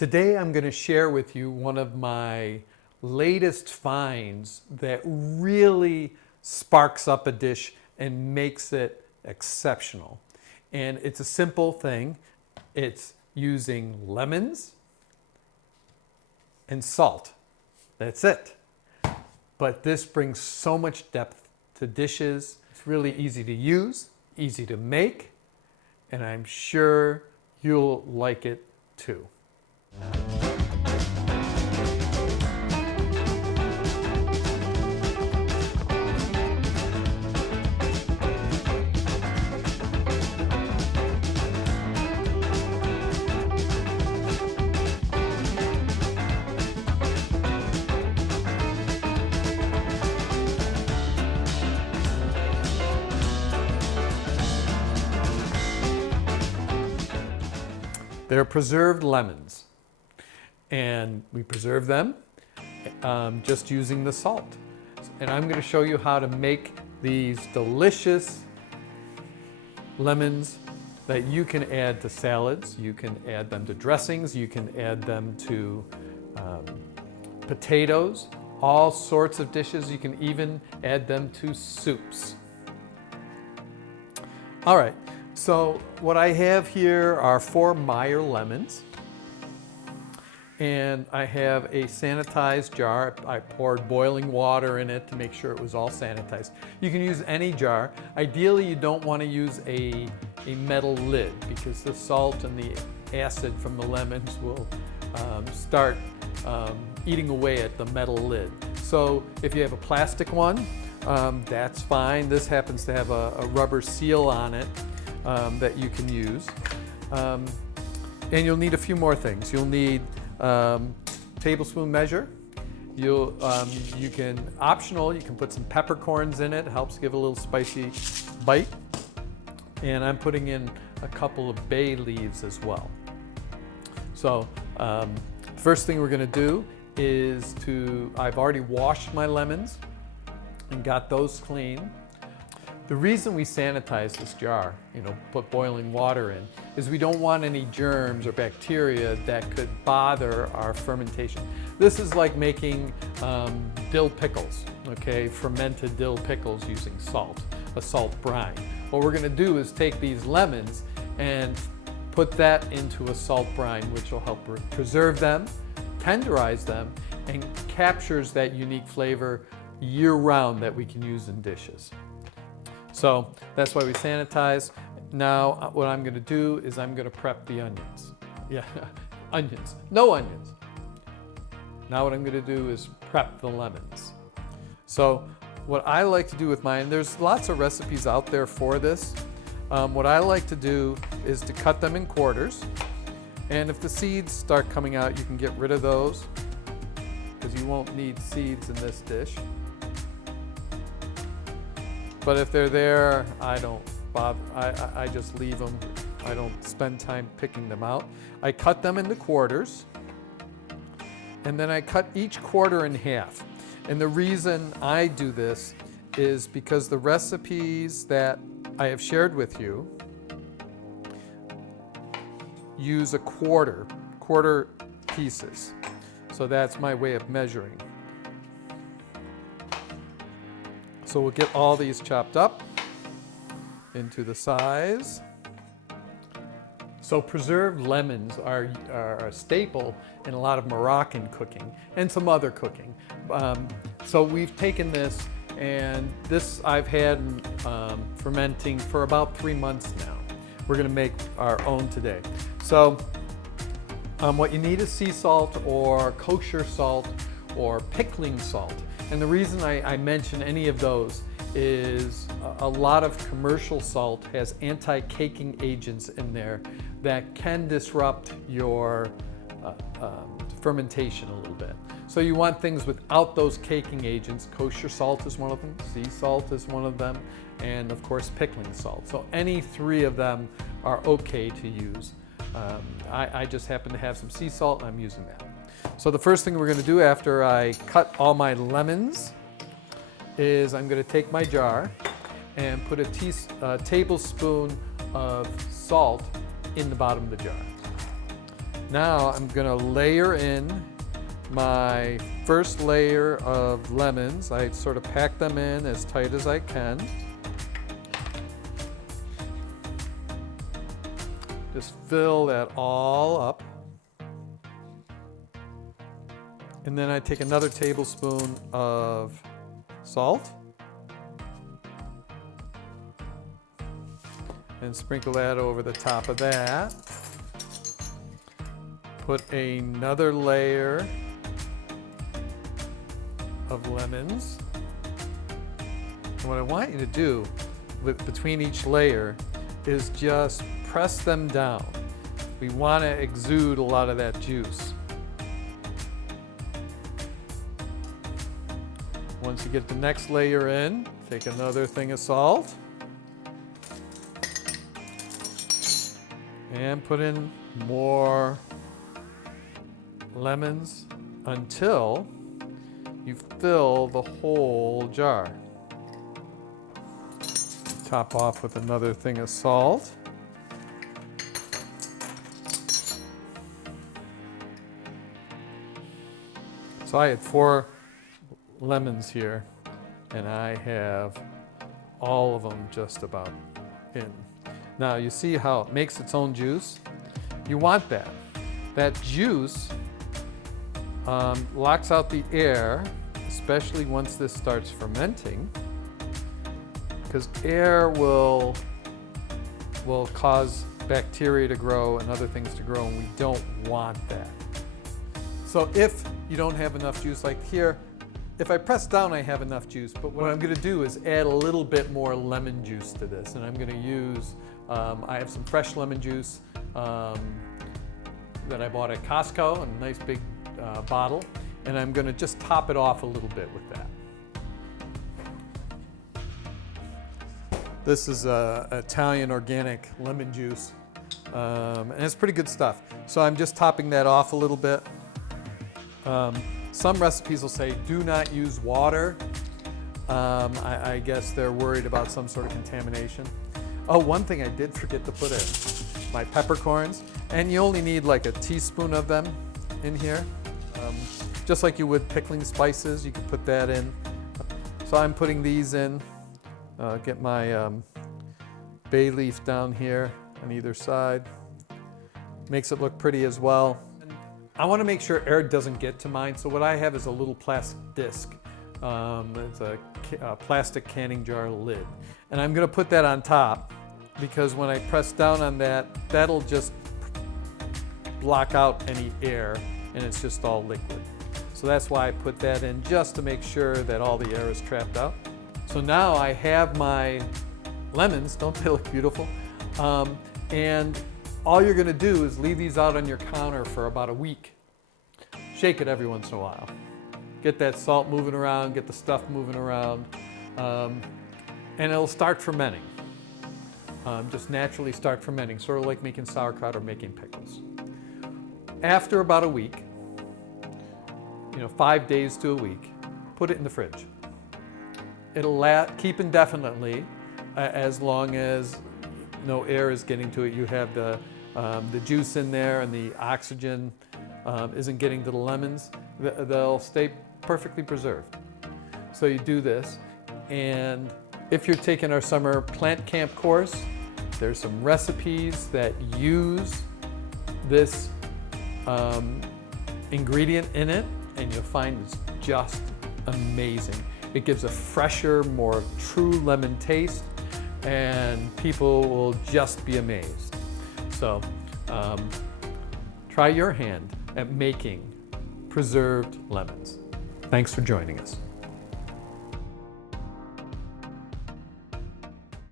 Today I'm going to share with you one of my latest finds that really sparks up a dish and makes it exceptional. And it's a simple thing. It's using lemons and salt. That's it. But this brings so much depth to dishes. It's really easy to use, easy to make, and I'm sure you'll like it too. They're preserved lemons, and we preserve them just using the salt. And I'm going to show you how to make these delicious lemons that you can add to salads, you can add them to dressings, you can add them to potatoes, all sorts of dishes. You can even add them to soups. All right. So what I have here are 4 Meyer lemons, and I have a sanitized jar. I poured boiling water in it to make sure it was all sanitized. You can use any jar. Ideally, you don't want to use a metal lid because the salt and the acid from the lemons will start eating away at the metal lid. So if you have a plastic one, that's fine. This happens to have a rubber seal on it. That you can use. And you'll need a few more things. You'll need tablespoon measure. You can, optional, you can put some peppercorns in it. It helps give a little spicy bite. And I'm putting in a couple of bay leaves as well. So first thing we're going to do is I've already washed my lemons and got those clean. The reason we sanitize this jar, put boiling water in, is we don't want any germs or bacteria that could bother our fermentation. This is like making dill pickles, okay? Fermented dill pickles using salt, a salt brine. What we're gonna do is take these lemons and put that into a salt brine, which will help preserve them, tenderize them, and captures that unique flavor year-round that we can use in dishes. So that's why we sanitize. Now what I'm going to do is I'm going to prep the onions. Yeah, onions. No onions. Now what I'm going to do is prep the lemons. So what I like to do with mine, there's lots of recipes out there for this. What I like to do is to cut them in quarters. And if the seeds start coming out, you can get rid of those because you won't need seeds in this dish. But if they're there, I don't bother. I just leave them. I don't spend time picking them out. I cut them into quarters, and then I cut each quarter in half. And the reason I do this is because the recipes that I have shared with you use a quarter pieces. So that's my way of measuring. So we'll get all these chopped up into the size. So preserved lemons are a staple in a lot of Moroccan cooking and some other cooking. So we've taken this, and this I've had fermenting for about 3 months now. We're going to make our own today. So what you need is sea salt or kosher salt or pickling salt. And the reason I mention any of those is a lot of commercial salt has anti-caking agents in there that can disrupt your fermentation a little bit. So you want things without those caking agents. Kosher salt is one of them, sea salt is one of them, and of course pickling salt. So any 3 of them are okay to use. I just happen to have some sea salt and I'm using that. So the first thing we're going to do after I cut all my lemons is I'm going to take my jar and put a tablespoon of salt in the bottom of the jar. Now I'm gonna layer in my first layer of lemons. I sort of pack them in as tight as I can. Just fill that all up. And then I take another tablespoon of salt and sprinkle that over the top of that. Put another layer of lemons. And what I want you to do between each layer is just press them down. We want to exude a lot of that juice. Once you get the next layer in, take another thing of salt and put in more lemons until you fill the whole jar. Top off with another thing of salt. So I had 4 lemons here, and I have all of them just about in. Now you see how it makes its own juice? You want that. That juice locks out the air, especially once this starts fermenting, because air will cause bacteria to grow and other things to grow, and we don't want that. So if you don't have enough juice, like here, if I press down, I have enough juice, but what I'm gonna do is add a little bit more lemon juice to this, and I'm gonna use, I have some fresh lemon juice that I bought at Costco, a nice big bottle, and I'm gonna just top it off a little bit with that. This is Italian organic lemon juice, and it's pretty good stuff. So I'm just topping that off a little bit. Some recipes will say do not use water. I guess they're worried about some sort of contamination. Oh, one thing I did forget to put in, my peppercorns, and you only need like a teaspoon of them in here. Just like you would pickling spices, you could put that in. So I'm putting these in. Get my bay leaf down here on either side. Makes it look pretty as well. I want to make sure air doesn't get to mine, so what I have is a little plastic disc. It's a plastic canning jar lid. And I'm going to put that on top because when I press down on that, that'll just block out any air and it's just all liquid. So that's why I put that in, just to make sure that all the air is trapped out. So now I have my lemons, don't they look beautiful? And all you're gonna do is leave these out on your counter for about a week. Shake it every once in a while. Get that salt moving around, get the stuff moving around, and it'll start fermenting. Just naturally start fermenting, sort of like making sauerkraut or making pickles. After about a week, 5 days to a week, put it in the fridge. It'll keep indefinitely as long as no air is getting to it. You have the juice in there and the oxygen isn't getting to the lemons. They'll stay perfectly preserved. So you do this, and if you're taking our summer plant camp course, there's some recipes that use this ingredient in it, and you'll find it's just amazing. It gives a fresher, more true lemon taste, and people will just be amazed. So try your hand at making preserved lemons. Thanks for joining us.